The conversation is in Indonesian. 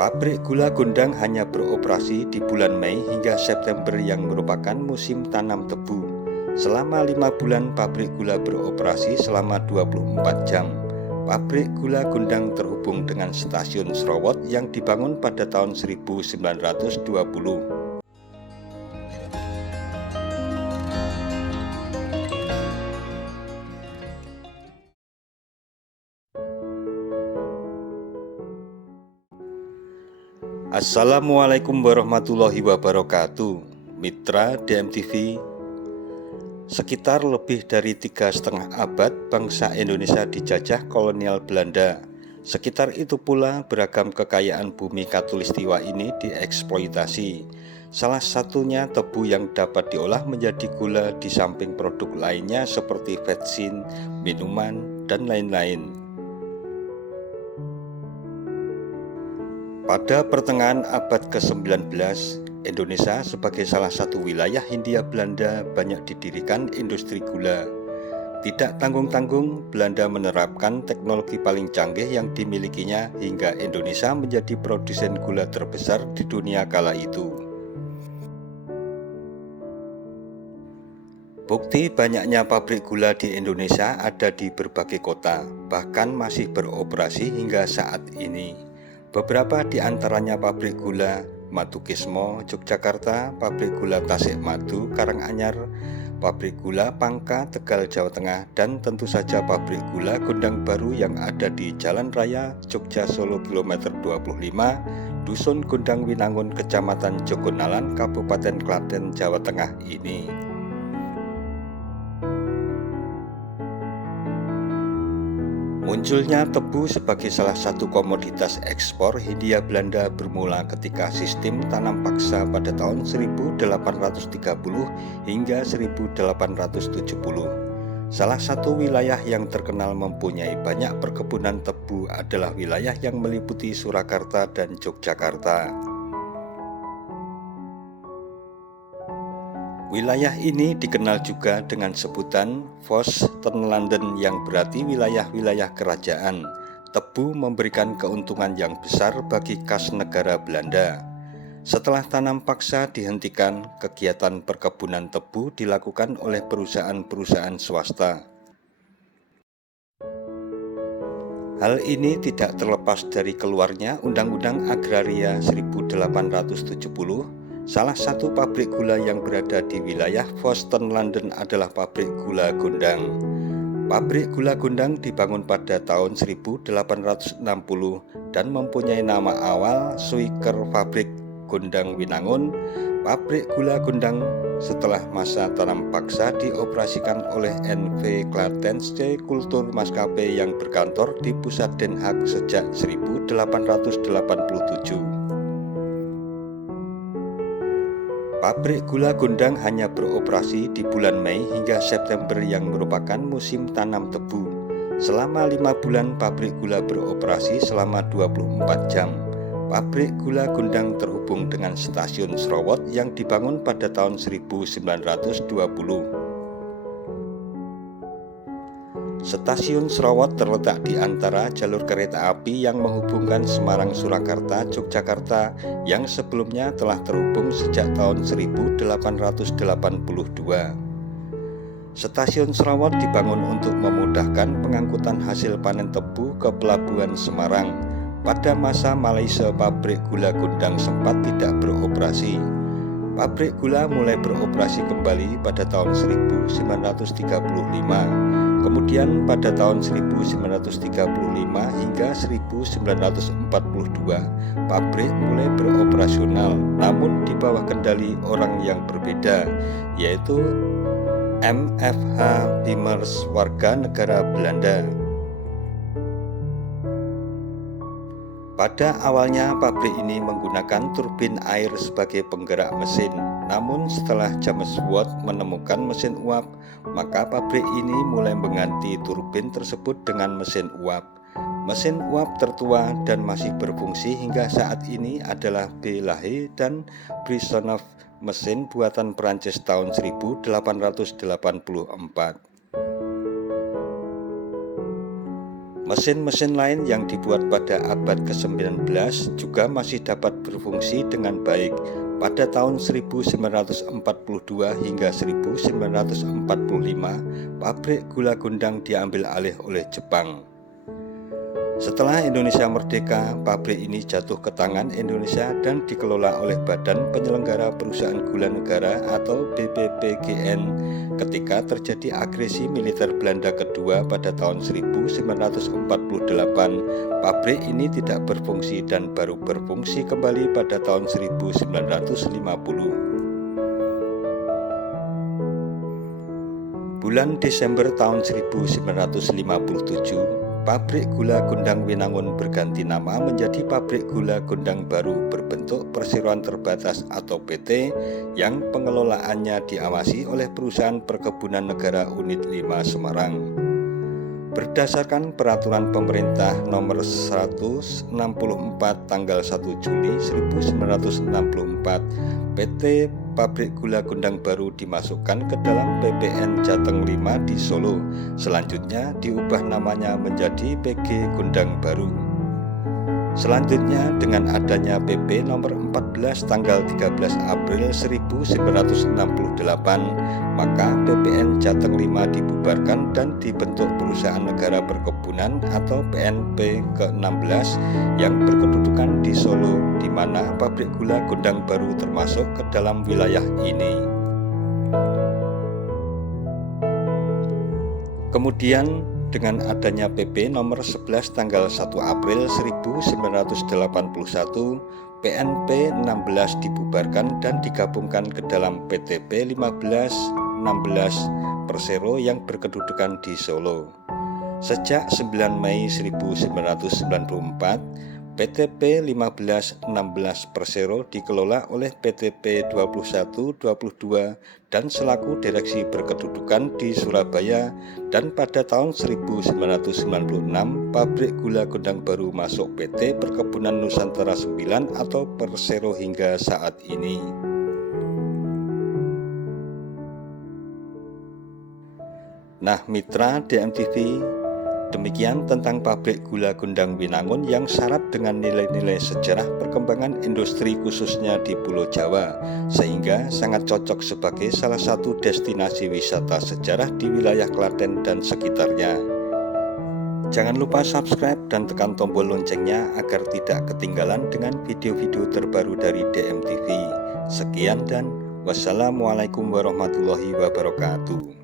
Pabrik gula Gondang hanya beroperasi di bulan Mei hingga September yang merupakan musim tanam tebu. Selama 5 bulan pabrik gula beroperasi selama 24 jam. Pabrik gula Gondang terhubung dengan stasiun Srowot yang dibangun pada tahun 1920. Assalamualaikum warahmatullahi wabarakatuh. Mitra DMTV, sekitar lebih dari 3,5 abad bangsa Indonesia dijajah kolonial Belanda. Sekitar itu pula beragam kekayaan bumi Katulistiwa ini dieksploitasi. Salah satunya tebu yang dapat diolah menjadi gula di samping produk lainnya seperti vetsin, minuman, dan lain-lain. Pada pertengahan abad ke-19, Indonesia sebagai salah satu wilayah Hindia Belanda banyak didirikan industri gula. Tidak tanggung-tanggung, Belanda menerapkan teknologi paling canggih yang dimilikinya hingga Indonesia menjadi produsen gula terbesar di dunia kala itu. Bukti banyaknya pabrik gula di Indonesia ada di berbagai kota, bahkan masih beroperasi hingga saat ini. Beberapa di antaranya pabrik gula Matukismo, Yogyakarta, pabrik gula Tasikmadu, Karanganyar, pabrik gula Pangka, Tegal, Jawa Tengah, dan tentu saja pabrik gula Gondang Baru yang ada di Jalan Raya Jogja Solo kilometer 25, Dusun Gondang Winangun, Kecamatan Jogonalan, Kabupaten Klaten, Jawa Tengah ini. Munculnya tebu sebagai salah satu komoditas ekspor Hindia Belanda bermula ketika sistem tanam paksa pada tahun 1830 hingga 1870. Salah satu wilayah yang terkenal mempunyai banyak perkebunan tebu adalah wilayah yang meliputi Surakarta dan Yogyakarta. Wilayah ini dikenal juga dengan sebutan Vorstenlanden yang berarti wilayah-wilayah kerajaan. Tebu memberikan keuntungan yang besar bagi kas negara Belanda. Setelah tanam paksa dihentikan, kegiatan perkebunan tebu dilakukan oleh perusahaan-perusahaan swasta. Hal ini tidak terlepas dari keluarnya Undang-Undang Agraria 1870. Salah satu pabrik gula yang berada di wilayah Vorstenlanden adalah pabrik gula Gondang. Pabrik gula Gondang dibangun pada tahun 1860 dan mempunyai nama awal Suiker Fabrik Gondang Winangun. Pabrik gula Gondang setelah masa tanam paksa dioperasikan oleh NV Klatense Kultur Maskapai yang berkantor di pusat Den Haag sejak 1887. Pabrik gula Gondang hanya beroperasi di bulan Mei hingga September yang merupakan musim tanam tebu. Selama 5 bulan pabrik gula beroperasi selama 24 jam. Pabrik gula Gondang terhubung dengan stasiun Srowot yang dibangun pada tahun 1920. Stasiun Srowot terletak di antara jalur kereta api yang menghubungkan Semarang, Surakarta, Yogyakarta yang sebelumnya telah terhubung sejak tahun 1882. Stasiun Srowot dibangun untuk memudahkan pengangkutan hasil panen tebu ke pelabuhan Semarang. Pada masa Malaysia, pabrik gula Gondang sempat tidak beroperasi. Pabrik gula mulai beroperasi kembali pada tahun 1935. Kemudian pada tahun 1935 hingga 1942, pabrik mulai beroperasional, namun di bawah kendali orang yang berbeda, yaitu MFH Bimmers, warga negara Belanda. Pada awalnya pabrik ini menggunakan turbin air sebagai penggerak mesin. Namun setelah James Watt menemukan mesin uap, maka pabrik ini mulai mengganti turbin tersebut dengan mesin uap. Mesin uap tertua dan masih berfungsi hingga saat ini adalah Belahe dan Brisonov, mesin buatan Prancis tahun 1884. Mesin-mesin lain yang dibuat pada abad ke-19 juga masih dapat berfungsi dengan baik pada tahun 1942 hingga 1945. Pabrik gula Gondang diambil alih oleh Jepang. Setelah Indonesia merdeka, pabrik ini jatuh ke tangan Indonesia dan dikelola oleh Badan Penyelenggara Perusahaan Gula Negara atau BPPGN. Ketika terjadi agresi militer Belanda kedua pada tahun 1948, pabrik ini tidak berfungsi dan baru berfungsi kembali pada tahun 1950. Bulan Desember tahun 1957, pabrik gula Gondang Winangun berganti nama menjadi Pabrik Gula Gondang Baru berbentuk perseroan terbatas atau PT yang pengelolaannya diawasi oleh Perusahaan Perkebunan Negara Unit 5 Semarang. Berdasarkan Peraturan Pemerintah Nomor 164 tanggal 1 Juli 1964, PT Pabrik Gula Gondang Baru dimasukkan ke dalam PPN Jateng 5 di Solo. Selanjutnya diubah namanya menjadi PG Gondang Baru. Selanjutnya dengan adanya PP nomor 14 tanggal 13 April 1968, maka PPN Jateng 5 dibubarkan dan dibentuk Perusahaan Negara Perkebunan atau PNP ke-16 yang berkedudukan di Solo, di mana pabrik gula Gondang Baru termasuk ke dalam wilayah ini. Kemudian dengan adanya PP nomor 11 tanggal 1 April 1981, PNP 16 dibubarkan dan digabungkan ke dalam PTP 1516 Persero yang berkedudukan di Solo. Sejak 9 Mei 1994, PTP 1516 Persero dikelola oleh PTP 2122 dan selaku direksi berkedudukan di Surabaya, dan pada tahun 1996 pabrik gula Gondang Baru masuk PT Perkebunan Nusantara 9 atau Persero hingga saat ini. Nah, mitra DMTV, demikian tentang pabrik gula Gondang Winangun yang syarat dengan nilai-nilai sejarah perkembangan industri khususnya di Pulau Jawa, sehingga sangat cocok sebagai salah satu destinasi wisata sejarah di wilayah Klaten dan sekitarnya. Jangan lupa subscribe dan tekan tombol loncengnya agar tidak ketinggalan dengan video-video terbaru dari DMTV. Sekian dan wassalamualaikum warahmatullahi wabarakatuh.